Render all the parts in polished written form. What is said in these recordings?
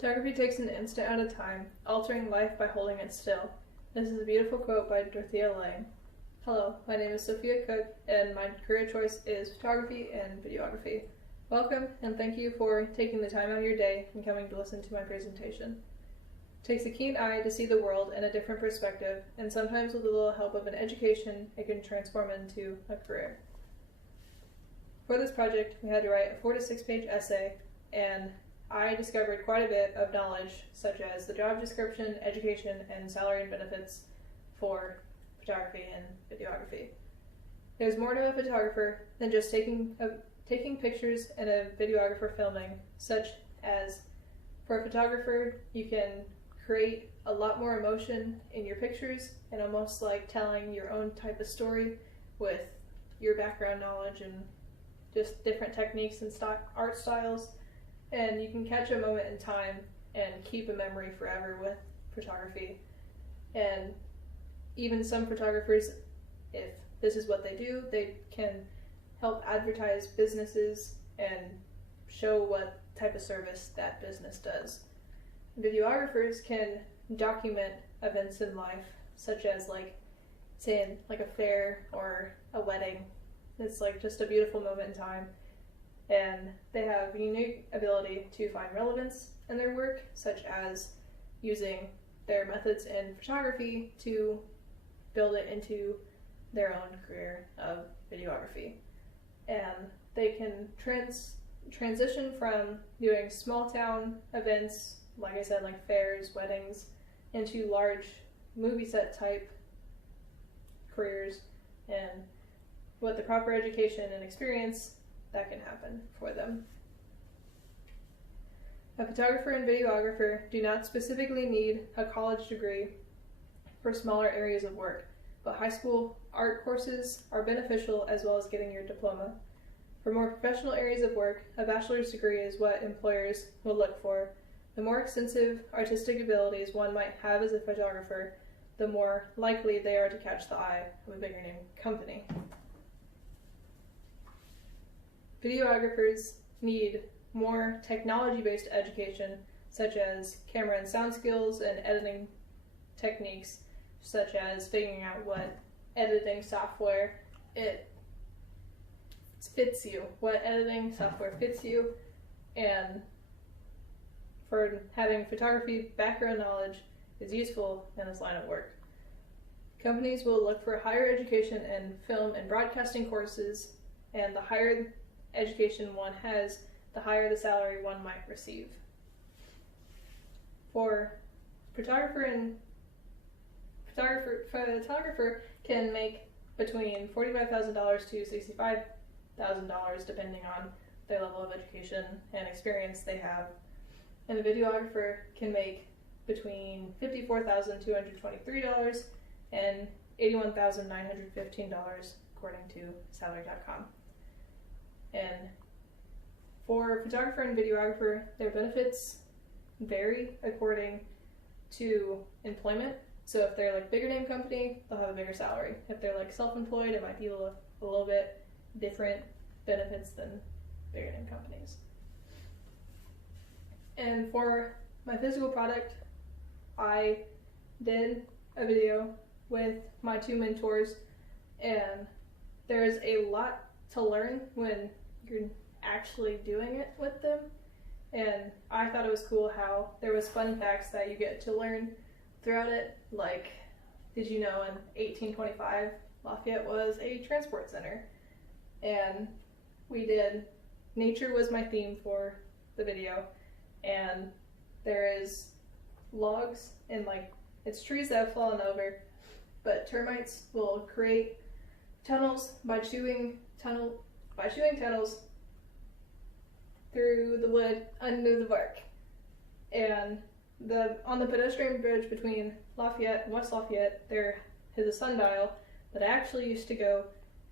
Photography takes an instant at a time, altering life by holding it still. This is a beautiful quote by Dorothea Lange. Hello, my name is Sophia Cook, and my career choice is photography and videography. Welcome, and thank you for taking the time out of your day and coming to listen to my presentation. It takes a keen eye to see the world in a different perspective, and sometimes with a little help of an education, it can transform into a career. For this project, we had to write a 4 to 6 page essay, and I discovered quite a bit of knowledge, such as the job description, education, and salary and benefits for photography and videography. There's more to a photographer than just taking pictures and a videographer filming, such as for a photographer, you can create a lot more emotion in your pictures and almost like telling your own type of story with your background knowledge and just different techniques and art styles. And you can catch a moment in time and keep a memory forever with photography. And even some photographers, if this is what they do, they can help advertise businesses and show what type of service that business does. Videographers can document events in life, such as saying a fair or a wedding. It's like just a beautiful moment in time. And they have a unique ability to find relevance in their work, such as using their methods in photography to build it into their own career of videography. And they can transition from doing small town events, like I said, like fairs, weddings, into large movie set type careers, and with the proper education and experience, that can happen for them. A photographer and videographer do not specifically need a college degree for smaller areas of work, but high school art courses are beneficial as well as getting your diploma. For more professional areas of work, a bachelor's degree is what employers will look for. The more extensive artistic abilities one might have as a photographer, the more likely they are to catch the eye of a bigger name company. Videographers need more technology-based education, such as camera and sound skills and editing techniques, such as figuring out what editing software what editing software fits you, and for having photography background knowledge is useful in this line of work. Companies will look for higher education in film and broadcasting courses, and the higher education one has, the higher the salary one might receive. For photographer can make between $45,000 to $65,000 depending on their level of education and experience they have. And a videographer can make between $54,223 and $81,915 according to salary.com. And for photographer and videographer, their benefits vary according to employment. So if they're bigger name company, they'll have a bigger salary. If they're self-employed, it might be a little bit different benefits than bigger name companies. And for my physical product, I did a video with my 2 mentors, and there's a lot to learn when you're actually doing it with them. And I thought it was cool how there was fun facts that you get to learn throughout it. Like, did you know in 1825 Lafayette was a transport center? And we did, nature was my theme for the video, and there is logs and it's trees that have fallen over, but termites will create tunnels by chewing tunnels through the wood under the bark. And on the pedestrian bridge between Lafayette and West Lafayette, there is a sundial that I actually used to go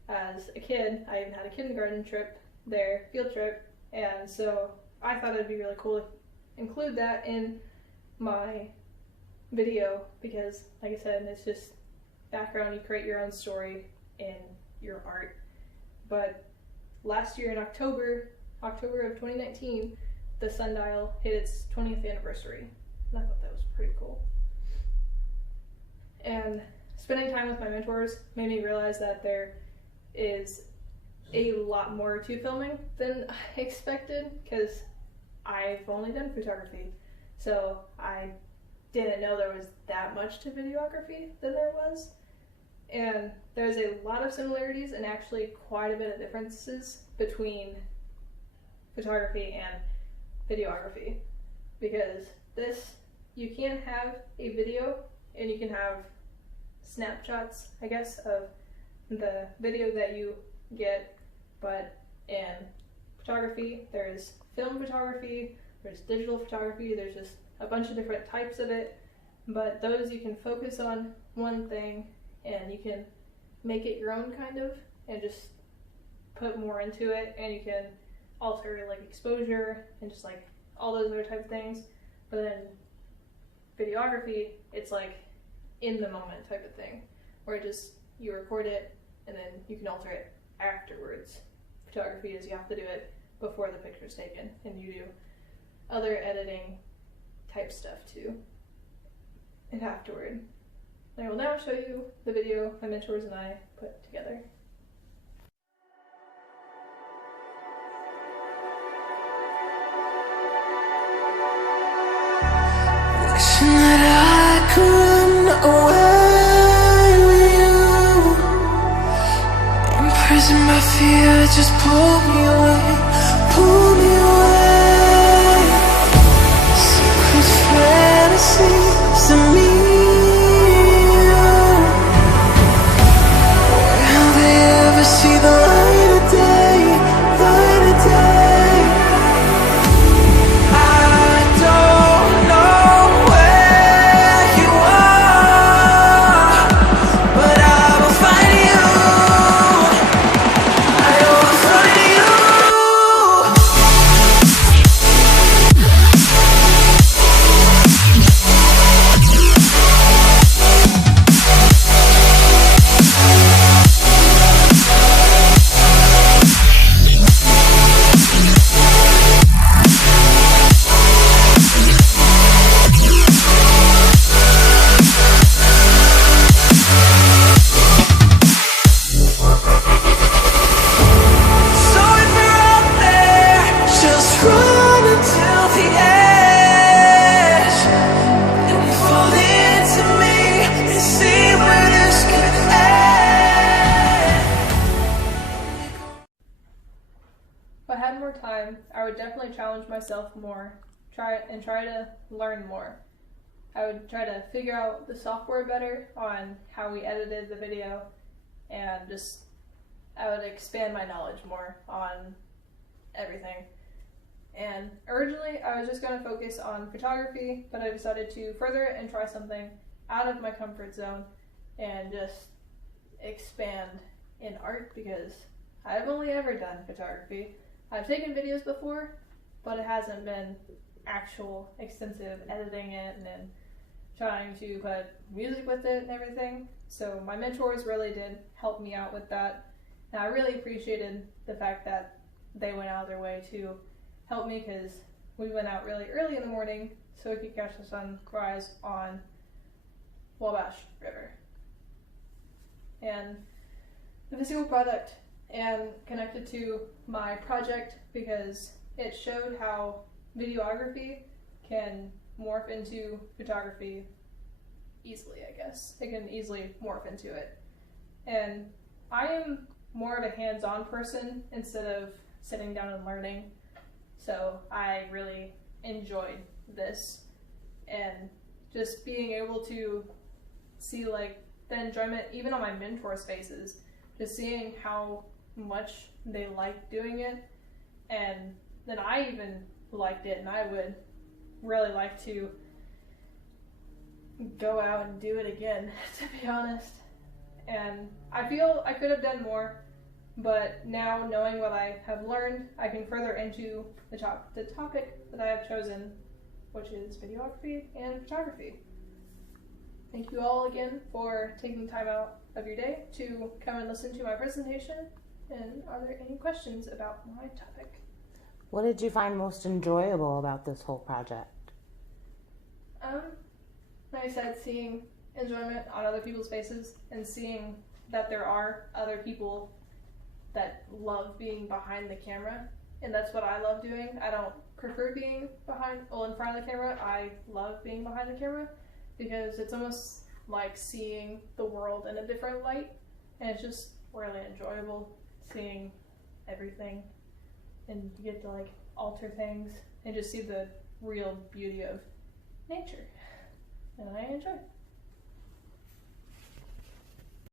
as a kid. I even had a kindergarten trip there, field trip, and so I thought it'd be really cool to include that in my video because, like I said, it's just background. You create your own story in your art. But last year in October of 2019, the sundial hit its 20th anniversary. And I thought that was pretty cool. And spending time with my mentors made me realize that there is a lot more to filming than I expected, because I've only done photography. So I didn't know there was that much to videography than there was. And there's a lot of similarities and actually quite a bit of differences between photography and videography. Because you can have a video and you can have snapshots, I guess, of the video that you get, but in photography, there's film photography, there's digital photography, there's just a bunch of different types of it, but those you can focus on one thing and you can make it your own kind of, and just put more into it, and you can alter like exposure and just like all those other type of things. But then videography, it's like in the moment type of thing, where you record it and then you can alter it afterwards. Photography is you have to do it before the picture's taken, and you do other editing type stuff too and afterward. And I will now show you the video my mentors and I put together. Wishing that I could run away with you. Imprisoned by fear, just pull me away, pull me away. Secret fantasies of me. Will they ever see the light of day, light of day? I don't know where you are, but I will find you. I will find you. So if you're out there, just run until the edge and fall into me and see where this could end. If I had more time, I would definitely challenge myself more, try to learn more. I would try to figure out the software better on how we edited the video, and I would expand my knowledge more on everything. And originally I was just going to focus on photography, but I decided to further it and try something out of my comfort zone and just expand in art, because I've only ever done photography. I've taken videos before, but it hasn't been actual extensive editing it and then trying to put music with it and everything. So my mentors really did help me out with that. And I really appreciated the fact that they went out of their way to help me, because we went out really early in the morning so we could catch the sunrise on Wabash River. And the physical product and connected to my project, because it showed how videography can morph into photography easily, I guess. It can easily morph into it. And I am more of a hands-on person instead of sitting down and learning. So I really enjoyed this, and just being able to see like the enjoyment even on my mentors' faces, just seeing how much they liked doing it, and then I even liked it, and I would really like to go out and do it again, to be honest. And I feel I could have done more, but now knowing what I have learned, I can further into the topic that I have chosen, which is videography and photography. Thank you all again for taking time out of your day to come and listen to my presentation. And are there any questions about my topic? What did you find most enjoyable about this whole project? Like I said, seeing enjoyment on other people's faces and seeing that there are other people that love being behind the camera, and that's what I love doing. I don't prefer being in front of the camera. I love being behind the camera because it's almost like seeing the world in a different light, and it's just really enjoyable seeing everything, and you get to like alter things and just see the real beauty of nature, and I enjoy it.